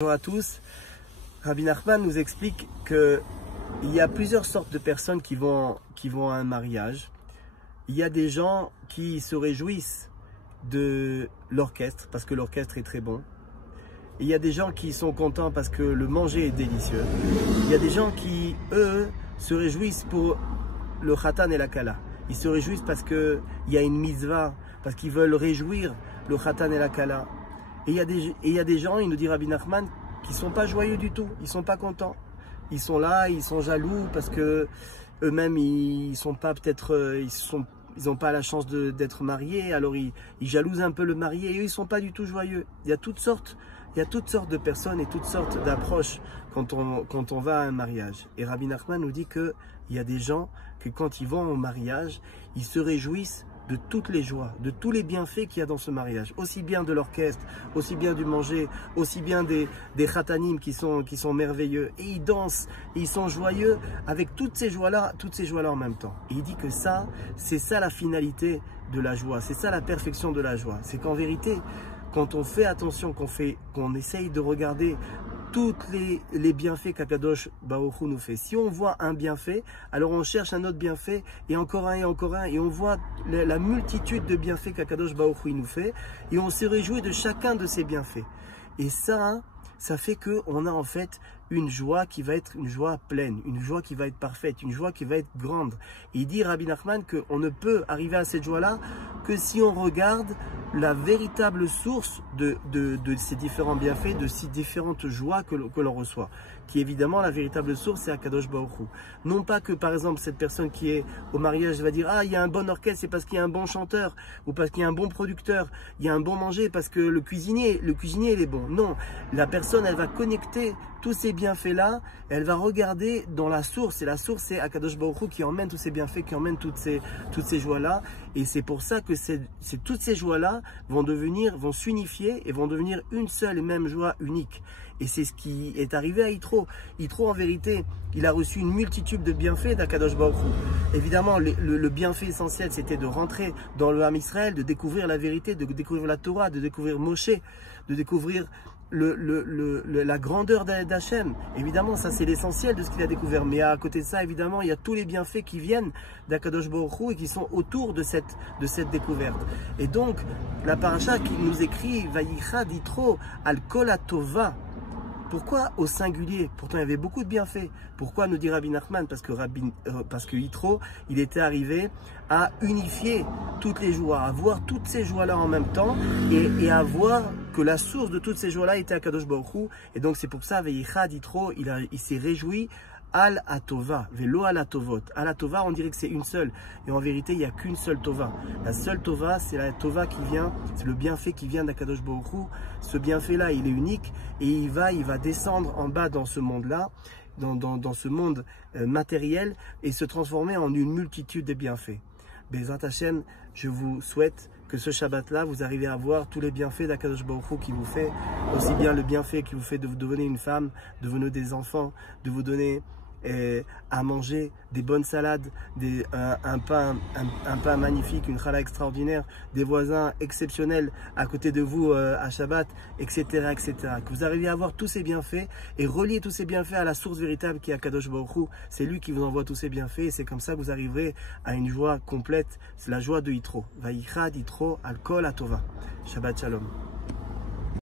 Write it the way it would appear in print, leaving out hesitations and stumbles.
Bonjour à tous. Rabbi Nachman nous explique qu'il y a plusieurs sortes de personnes qui vont à un mariage. Il y a des gens qui se réjouissent de l'orchestre parce que l'orchestre est très bon. Il y a des gens qui sont contents parce que le manger est délicieux. Il y a des gens qui, eux, se réjouissent pour le khatan et la kala. Ils se réjouissent parce qu'il y a une mitzvah, parce qu'ils veulent réjouir le khatan et la kala. Et il y a des gens, il nous dit Rabbi Nachman, qui ne sont pas joyeux du tout, ils ne sont pas contents. Ils sont là, ils sont jaloux parce que eux-mêmes, ils sont pas peut-être, ils n'ont pas la chance d'être mariés, alors ils jalousent un peu le marié et eux, ils ne sont pas du tout joyeux. Il y a toutes sortes de personnes et toutes sortes d'approches quand on va à un mariage. Et Rabbi Nachman nous dit qu'il y a des gens que quand ils vont au mariage, ils se réjouissent de toutes les joies, de tous les bienfaits qu'il y a dans ce mariage, aussi bien de l'orchestre, aussi bien du manger, aussi bien des khatanim qui sont merveilleux, et ils dansent, et ils sont joyeux avec toutes ces joies-là en même temps. Et il dit que ça, c'est ça la finalité de la joie, c'est ça la perfection de la joie. C'est qu'en vérité, quand on fait attention, qu'on essaye de regarder tous les bienfaits qu'Akadosh Baruch Hu nous fait. Si on voit un bienfait, alors on cherche un autre bienfait, et encore un, et on voit la multitude de bienfaits qu'Akadosh Baruch Hu nous fait, et on se réjouit de chacun de ces bienfaits. Et ça fait qu'on a en fait une joie qui va être une joie pleine, une joie qui va être parfaite, une joie qui va être grande. Et il dit Rabbi Nachman qu'on ne peut arriver à cette joie-là que si on regarde la véritable source de ces différents bienfaits, de ces différentes joies que l'on reçoit. Qui évidemment, la véritable source, c'est Akadosh Baruch Hu. Non pas que par exemple cette personne qui est au mariage va dire « Ah, il y a un bon orchestre, c'est parce qu'il y a un bon chanteur, ou parce qu'il y a un bon producteur, il y a un bon manger, parce que le cuisinier il est bon. » Non, la personne, elle va connecter tous ces bienfaits-là, elle va regarder dans la source, et la source c'est Akadosh Baruch Hu qui emmène tous ces bienfaits, qui emmène toutes ces joies-là, et c'est pour ça que toutes ces joies-là vont s'unifier et vont devenir une seule et même joie unique. Et c'est ce qui est arrivé à Yitro. Yitro, en vérité, il a reçu une multitude de bienfaits d'Akadosh Baruch Hu. Évidemment, le bienfait essentiel, c'était de rentrer dans le Ham Israël, de découvrir la vérité, de découvrir la Torah, de découvrir Moshe, de découvrir la grandeur d'Hachem. Évidemment, ça c'est l'essentiel de ce qu'il a découvert. Mais à côté de ça, évidemment, il y a tous les bienfaits qui viennent d'Akadosh Baruch Hu et qui sont autour de cette découverte. Et donc, la paracha qui nous écrit Vayichad Yitro al kol hatova. Pourquoi au singulier? Pourtant il y avait beaucoup de bienfaits. Pourquoi nous dit Rabbi Nachman? Parce que Yitro, il était arrivé à unifier toutes les joies, à voir toutes ces joies-là en même temps et à voir que la source de toutes ces joies-là était Akadosh Baruch Hu. Et donc c'est pour ça, Veyichad Yitro, il s'est réjoui Al Atova, Velo Al Atovot. Al Atova, on dirait que c'est une seule. Et en vérité, il n'y a qu'une seule Tova. La seule Tova, c'est la Tova qui vient, c'est le bienfait qui vient d'Akadosh Baruch Hu. Ce bienfait-là, il est unique et il va descendre en bas dans ce monde-là, dans ce monde matériel et se transformer en une multitude de bienfaits. Bezrat Hashem, je vous souhaite que ce Shabbat-là, vous arrivez à voir tous les bienfaits d'Akadosh Baruch Hu qui vous fait, aussi bien le bienfait qui vous fait de vous devenir une femme, de vous donner des enfants, de vous donner à manger des bonnes salades, un pain magnifique, une challah extraordinaire, des voisins exceptionnels à côté de vous à Shabbat, etc., etc. Que vous arriviez à avoir tous ces bienfaits et relier tous ces bienfaits à la source véritable qui est Akadosh Baruch Hu. C'est lui qui vous envoie tous ces bienfaits et c'est comme ça que vous arriverez à une joie complète. C'est la joie de Yitro. Vayichad Yitro al kol hatova. Shabbat Shalom.